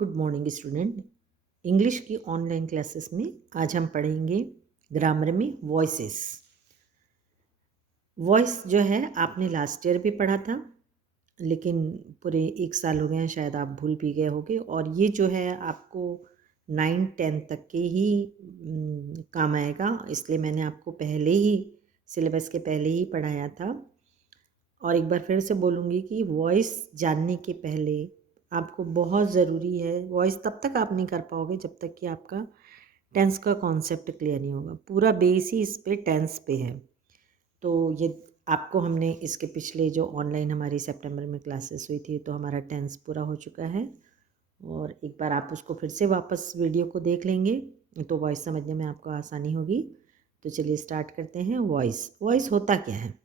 Good morning student. English की online classes में आज हम पढ़ेंगे ग्रामर में वॉइसेस। वॉइस जो है आपने लास्ट ईयर भी पढ़ा था, लेकिन पूरे 1 साल हो गए हैं, शायद आप भूल भी गए होंगे। और ये जो है आपको 9-10 तक के ही काम आएगा, इसलिए मैंने आपको पहले ही सिलेबस के पहले ही पढ़ाया था। और एक बार फिर से बोलूँगी कि वॉइस जानने के पहले आपको बहुत ज़रूरी है। वॉइस तब तक आप नहीं कर पाओगे जब तक कि आपका टेंस का कॉन्सेप्ट क्लियर नहीं होगा। पूरा बेस ही इस पे टेंस पे है। तो ये आपको हमने इसके पिछले जो ऑनलाइन हमारी सितंबर में क्लासेस हुई थी, तो हमारा टेंस पूरा हो चुका है। और एक बार आप उसको फिर से वापस वीडियो को देख लेंगे तो वॉइस समझने में आपको आसानी होगी। तो चलिए स्टार्ट करते हैं। वॉइस वॉइस होता क्या है?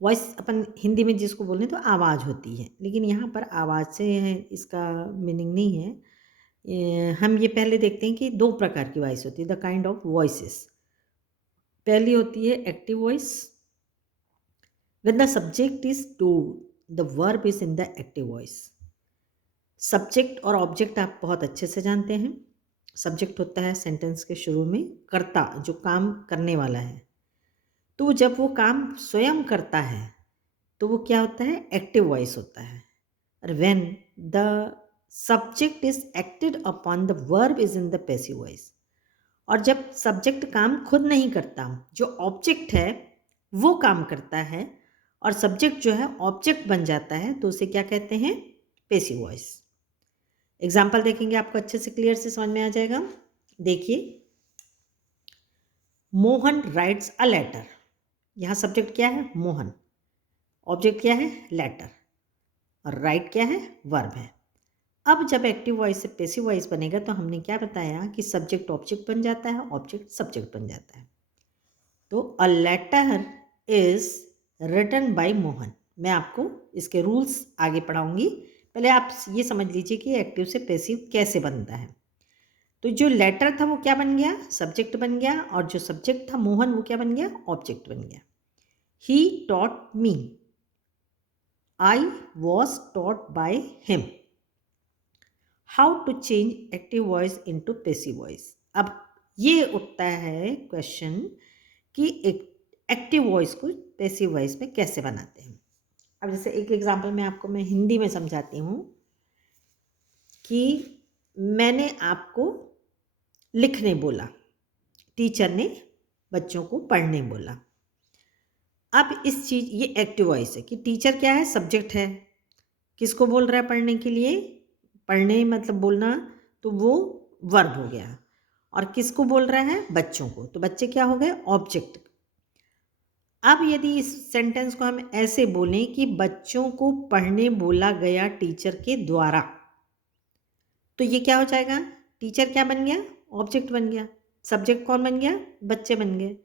वॉइस अपन हिंदी में जिसको बोलें तो आवाज़ होती है, लेकिन यहाँ पर आवाज़ से इसका मीनिंग नहीं है। हम ये पहले देखते हैं कि 2 प्रकार की वॉइस होती है, द काइंड ऑफ वॉइसेस। पहली होती है active voice. When the subject is to, the verb is in the active voice. Subject और ऑब्जेक्ट आप बहुत अच्छे से जानते हैं। सब्जेक्ट होता है सेंटेंस के शुरू में कर्ता, जो काम करने वाला है। तो जब वो काम स्वयं करता है तो वो क्या होता है? एक्टिव वॉइस होता है। और when the subject is acted upon, the verb is in the passive voice. और जब सब्जेक्ट काम खुद नहीं करता, जो ऑब्जेक्ट है वो काम करता है, और सब्जेक्ट जो है ऑब्जेक्ट बन जाता है, तो उसे क्या कहते हैं? Passive voice. एग्जाम्पल देखेंगे, आपको अच्छे से क्लियर से समझ में आ जाएगा। देखिए, मोहन राइट्स अ लेटर। यहाँ सब्जेक्ट क्या है? मोहन। ऑब्जेक्ट क्या है? लेटर। और राइट क्या है? वर्ब है। अब जब एक्टिव वॉइस से पैसिव वॉइस बनेगा तो हमने क्या बताया कि सब्जेक्ट ऑब्जेक्ट बन जाता है, ऑब्जेक्ट सब्जेक्ट बन जाता है। तो a letter is written by Mohan. मैं आपको इसके रूल्स आगे पढ़ाऊंगी, पहले आप ये समझ लीजिए कि एक्टिव से पैसिव कैसे बनता है। तो जो लेटर था वो क्या बन गया? सब्जेक्ट बन गया। और जो सब्जेक्ट था मोहन, वो क्या बन गया? ऑब्जेक्ट बन गया। He taught me, I was taught by him. How to change active voice into passive voice. अब ये उठता है क्वेश्चन कि एक एक्टिव वॉइस को पैसिव वॉइस में कैसे बनाते हैं। अब जैसे एक एग्जांपल मैं आपको हिंदी में समझाती हूँ कि मैंने आपको लिखने बोला, टीचर ने बच्चों को पढ़ने बोला। अब इस चीज़, ये एक्टिव वॉइस है कि टीचर क्या है? सब्जेक्ट है। किसको बोल रहा है पढ़ने के लिए? पढ़ने मतलब बोलना, तो वो वर्ब हो गया। और किसको बोल रहा है? बच्चों को। तो बच्चे क्या हो गए? ऑब्जेक्ट। अब यदि इस सेंटेंस को हम ऐसे बोलें कि बच्चों को पढ़ने बोला गया टीचर के द्वारा, तो ये क्या हो जाएगा? टीचर क्या बन गया? ऑब्जेक्ट बन गया। सब्जेक्ट कौन बन गया? बच्चे बन गए।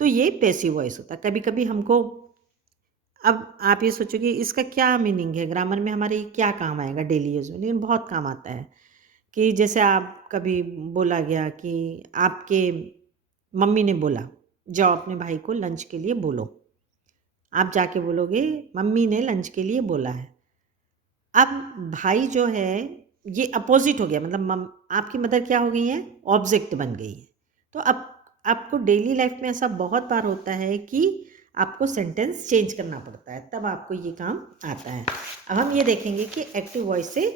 तो ये पैसिव वॉइस होता है। कभी कभी हमको, अब आप ये सोचोगे इसका क्या मीनिंग है, ग्रामर में हमारे ये क्या काम आएगा डेली यूज़ में? लेकिन बहुत काम आता है। कि जैसे आप कभी बोला गया कि आपके मम्मी ने बोला, जाओ अपने भाई को लंच के लिए बोलो। आप जाके बोलोगे मम्मी ने लंच के लिए बोला है। अब भाई जो है ये अपोजिट हो गया, मतलब आपकी मदर क्या हो गई है? ऑब्जेक्ट बन गई है। तो अब आपको डेली लाइफ में ऐसा बहुत बार होता है कि आपको सेंटेंस चेंज करना पड़ता है, तब आपको ये काम आता है। अब हम ये देखेंगे कि एक्टिव वॉइस से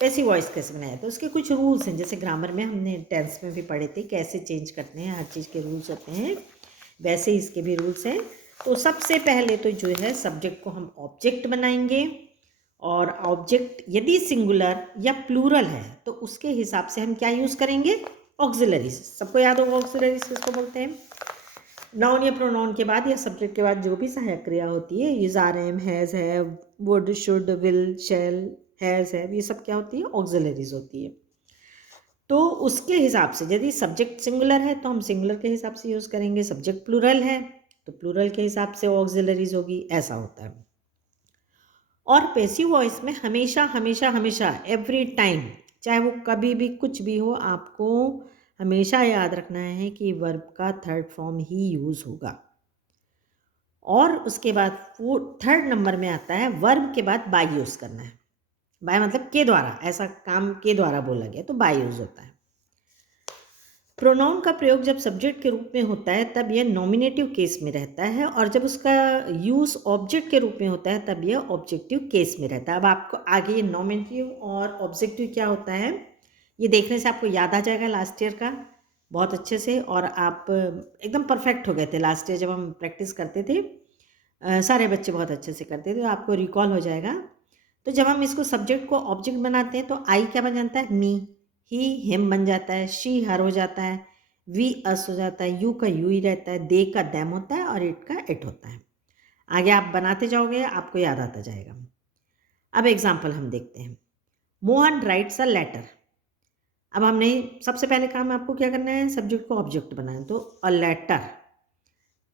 पैसिव वॉइस कैसे बनाया। तो उसके कुछ रूल्स हैं, जैसे ग्रामर में हमने टेंस में भी पढ़े थे कैसे चेंज करते हैं, हर चीज़ के रूल्स होते हैं, वैसे ही इसके भी रूल्स हैं। तो सबसे पहले तो जो है सब्जेक्ट को हम ऑब्जेक्ट बनाएंगे, और ऑब्जेक्ट यदि सिंगुलर या प्लूरल है तो उसके हिसाब से हम क्या यूज़ करेंगे? ऑक्सिलरीज। सबको याद होगा ऑक्सिलरीज किसको बोलते हैं? नाउन या प्रोनाउन के बाद या सब्जेक्ट के बाद जो भी सहायक क्रिया होती है, is, are, am, has, have, would, should, will, shall, has, have, ये सब क्या होती है? ऑक्सिलरीज होती है। तो उसके हिसाब से यदि सब्जेक्ट सिंगुलर है तो हम सिंगुलर के हिसाब से यूज़ करेंगे, सब्जेक्ट प्लूरल है तो प्लूरल के हिसाब से ऑक्सिलरीज होगी, ऐसा होता है। और पैसिव वॉइस में हमेशा हमेशा हमेशा एवरी टाइम, चाहे वो कभी भी कुछ भी हो, आपको हमेशा याद रखना है कि वर्ब का थर्ड फॉर्म ही यूज़ होगा। और उसके बाद वो थर्ड नंबर में आता है वर्ब के बाद बाय यूज़ करना है। बाय मतलब के द्वारा, ऐसा काम के द्वारा बोला गया तो बाय यूज होता है। प्रोनाउन का प्रयोग जब सब्जेक्ट के रूप में होता है तब यह नॉमिनेटिव केस में रहता है, और जब उसका यूज ऑब्जेक्ट के रूप में होता है तब यह ऑब्जेक्टिव केस में रहता है। अब आपको आगे ये नॉमिनेटिव और ऑब्जेक्टिव क्या होता है ये देखने से आपको याद आ जाएगा लास्ट ईयर का बहुत अच्छे से, और आप एकदम परफेक्ट हो गए थे लास्ट ईयर जब हम प्रैक्टिस करते थे। सारे बच्चे बहुत अच्छे से करते थे, तो आपको रिकॉल हो जाएगा। तो जब हम इसको सब्जेक्ट को ऑब्जेक्ट बनाते हैं तो आई क्या बन जाता है, मी, ही हिम बन जाता है, शी हर हो जाता है, वी अस हो जाता है, यू का यू ही रहता है, दे का दैम होता है, और इट का इट होता है। आगे आप बनाते जाओगे आपको याद आता जाएगा। अब एग्जाम्पल हम देखते हैं। Mohan writes a letter. अब हमने सबसे पहले काम आपको क्या करना है, सब्जेक्ट को ऑब्जेक्ट बनाना है, तो अ लेटर।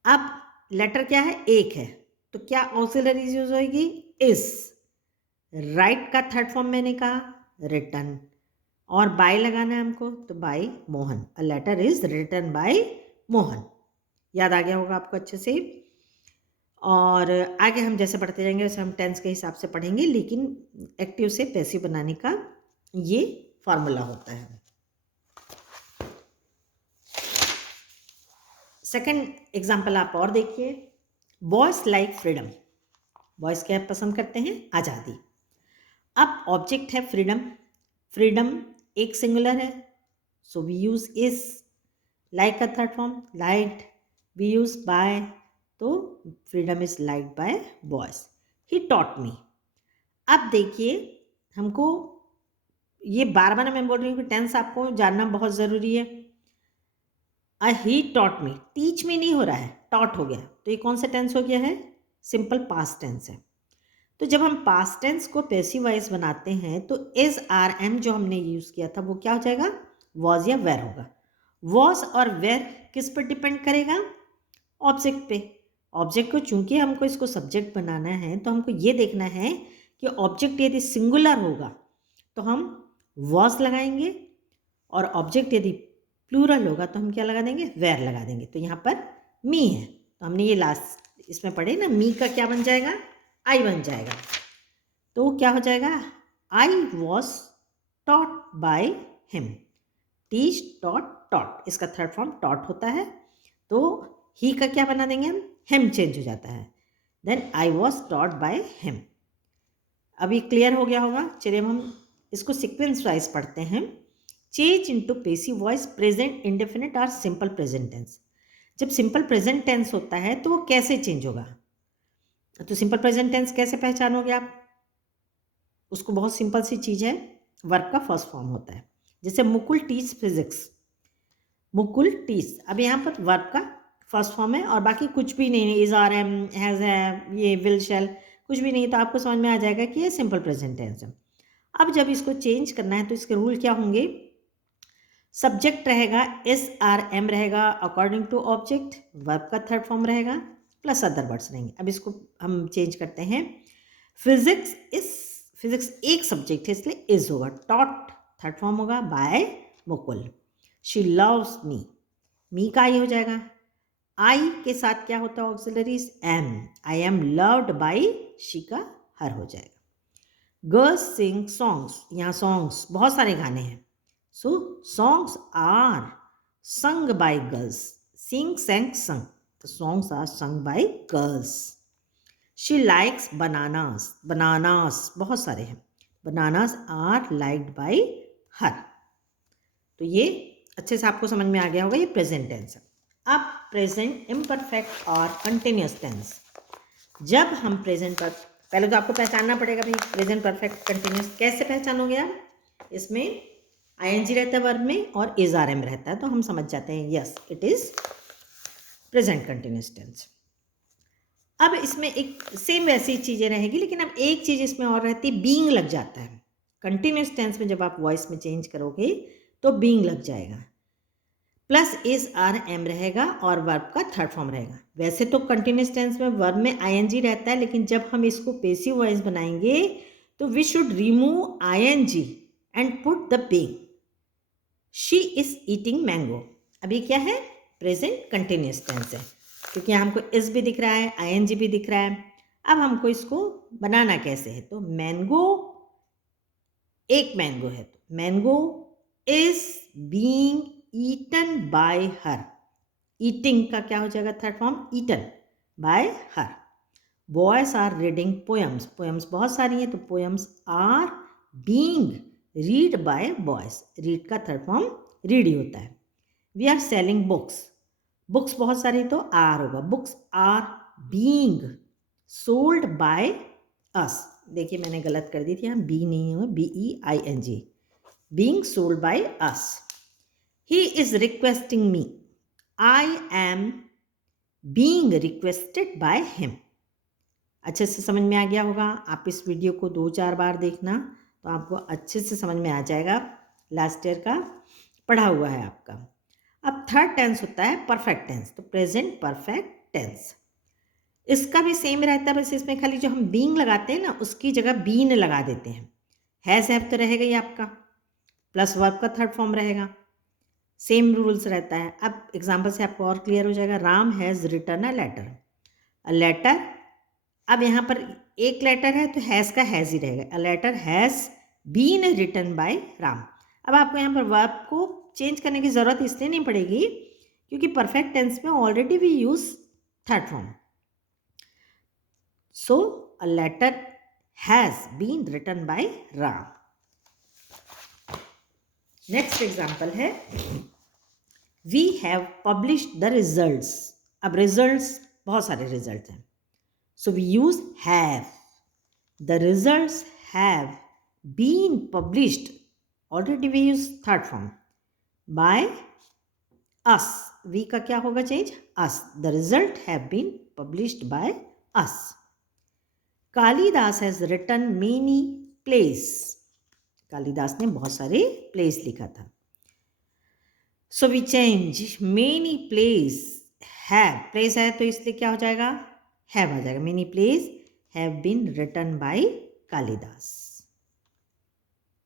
अब लेटर क्या है, एक है, तो क्या ऑक्सिलरीज यूज होगी, इज। राइट का थर्ड फॉर्म मैंने कहा रिटन, और बाय लगाना है हमको तो by Mohan. A letter is written by Mohan. याद आ गया होगा आपको अच्छे से। और आगे हम जैसे पढ़ते जाएंगे वैसे हम टेंस के हिसाब से पढ़ेंगे, लेकिन एक्टिव से पैसिव बनाने का ये फॉर्मूला होता है। सेकंड एग्जाम्पल आप और देखिए। Boys like freedom. बॉयज क्या पसंद करते हैं, आज़ादी। अब ऑब्जेक्ट है फ्रीडम, फ्रीडम एक सिंगुलर है, so we use is. Like का third form liked, we use by, तो freedom is liked by boys. He taught me. अब देखिए हमको ये बार बार मैं बोल रही हूँ कि टेंस आपको जानना बहुत ज़रूरी है। ही टॉट मी, टीच मी नहीं हो रहा है, टॉट हो गया, तो ये कौन सा टेंस हो गया है, सिंपल पास्ट टेंस है। तो जब हम पास्ट टेंस को पैसिव वॉइस बनाते हैं तो इज आर एम जो हमने यूज़ किया था वो क्या हो जाएगा, वॉज या वेर होगा। वॉज और वेर किस पर डिपेंड करेगा, ऑब्जेक्ट पे। ऑब्जेक्ट को चूंकि हमको इसको सब्जेक्ट बनाना है तो हमको ये देखना है कि ऑब्जेक्ट यदि सिंगुलर होगा तो हम वॉज लगाएंगे, और ऑब्जेक्ट यदि प्लूरल होगा तो हम क्या लगा देंगे, वेर लगा देंगे। तो यहाँ पर मी है, तो हमने ये लास्ट इसमें पढ़े ना, मी का क्या बन जाएगा, आई बन जाएगा। तो क्या हो जाएगा, आई was taught by him. Teach taught taught, इसका थर्ड फॉर्म टॉट होता है, तो ही का क्या बना देंगे हम, हिम चेंज हो जाता है। Then I was taught by him. अभी क्लियर हो गया होगा। चलिए हम इसको सीक्वेंस वाइज पढ़ते हैं। Change into passive voice present indefinite और सिंपल प्रेजेंट टेंस। जब सिंपल प्रेजेंट टेंस होता है तो वो कैसे चेंज होगा, तो सिंपल प्रेजेंट टेंस कैसे पहचानोगे आप, उसको बहुत सिंपल सी चीज़ है, वर्ब का फर्स्ट फॉर्म होता है। जैसे Mukul teach physics, Mukul teach, अब यहाँ पर वर्ब का फर्स्ट फॉर्म है और बाकी कुछ भी नहीं है, is are am has have ये विल शैल कुछ भी नहीं, तो आपको समझ में आ जाएगा कि ये सिंपल प्रेजेंट टेंस है। अब जब इसको चेंज करना है तो इसके रूल क्या होंगे, सब्जेक्ट रहेगा एस आर एम रहेगा अकॉर्डिंग टू ऑब्जेक्ट, वर्ब का थर्ड फॉर्म रहेगा प्लस अदर वर्ड्स रहेंगे। अब इसको हम चेंज करते हैं। फिजिक्स इज, फिजिक्स एक सब्जेक्ट है इसलिए इज होगा, टॉट थर्ड फॉर्म होगा by Mukul. She loves me, me का आई हो जाएगा। आई के साथ क्या होता है auxiliaries, am, I am loved by, she का हर हो जाएगा। गर्ल्स सिंग सॉन्ग्स, यहाँ सॉन्ग्स बहुत सारे गाने हैं, so songs are sung by girls, sing sang sung, तो songs are sung by girls. She likes bananas, bananas बहुत सारे हैं, bananas are liked by her. तो ये अच्छे से आपको समझ में आ गया होगा, ये प्रेजेंट टेंस है। अब प्रेजेंट इम्परफेक्ट और कंटिन्यूस टेंस। जब हम प्रेजेंट पर, पहले तो आपको पहचानना पड़ेगा भाई प्रेजेंट परफेक्ट कंटिन्यूस कैसे पहचानोगे आप, इसमें आईएनजी रहता है वर्ब में और इज आर एम रहता है, तो हम समझ जाते हैं yes it is present continuous tense. अब इसमें एक सेम वैसी चीज़ें रहेगी, लेकिन अब एक चीज़ इसमें और रहती है, बीइंग लग जाता है। कंटिन्यूस टेंस में जब आप वॉइस में चेंज करोगे तो बीइंग लग जाएगा, प्लस इज आर एम रहेगा और वर्ब का थर्ड फॉर्म रहेगा। वैसे तो कंटिन्यूस टेंस में वर्ब में आईएनजी रहता है, लेकिन जब हम इसको पैसिव वॉइस बनाएंगे तो we should remove ING and put the being. She is eating mango, अभी क्या है, प्रेजेंट कंटिन्यूस टेंस है, क्योंकि हमको इस भी दिख रहा है आईएनजी भी दिख रहा है। अब हमको इसको बनाना कैसे है, तो मैंगो एक मैंगो है, तो mango is being eaten by her. Eating का क्या हो जाएगा third form, eaten by her. Boys are reading poems, poems बहुत सारी हैं, तो poems are being read by boys. Read का थर्ड फॉर्म रीड ही होता है। We are selling books, books बहुत सारी तो आर होगा, books are being sold by us. देखिए मैंने गलत कर दी थी, यहाँ बी नहीं होगा, BEING, being sold by us. He is requesting me, I am being requested by him. अच्छे से समझ में आ गया होगा। आप इस वीडियो को 2-4 बार देखना तो आपको अच्छे से समझ में आ जाएगा। लास्ट ईयर का पढ़ा हुआ है आपका। अब थर्ड टेंस होता है परफेक्ट टेंस, तो प्रेजेंट परफेक्ट टेंस। इसका भी सेम रहता है, बस इसमें खाली जो हम बीइंग लगाते हैं ना उसकी जगह बीन लगा देते हैं। हैज़ हैव तो रहेगा ही आपका, प्लस वर्ब का थर्ड फॉर्म रहेगा, सेम रूल्स रहता है। अब एग्जाम्पल से आपको और क्लियर हो जाएगा। Ram has return a letter, a letter. अब यहाँ पर एक लेटर है तो हैज़ का हैज़ ही रहेगा, a letter has been written by Ram. अब आपको यहाँ पर वर्ब को चेंज करने की ज़रूरत इसलिए नहीं पड़ेगी क्योंकि परफेक्ट टेंस में already we use third form. So a letter has been written by Ram. Next example है we have published the results. अब रिजल्ट्स बहुत सारे रिजल्ट हैं, so we use have. The results have been published, already we use third form, by us. We का क्या होगा change, us. The result have been published by us. Kalidas has written many plays. Kalidas ने बहुत सारे plays लिखा था। So we change many plays have, plays है तो इसलिए क्या हो जाएगा, have आ जाएगा। Many plays have been written by Kalidas.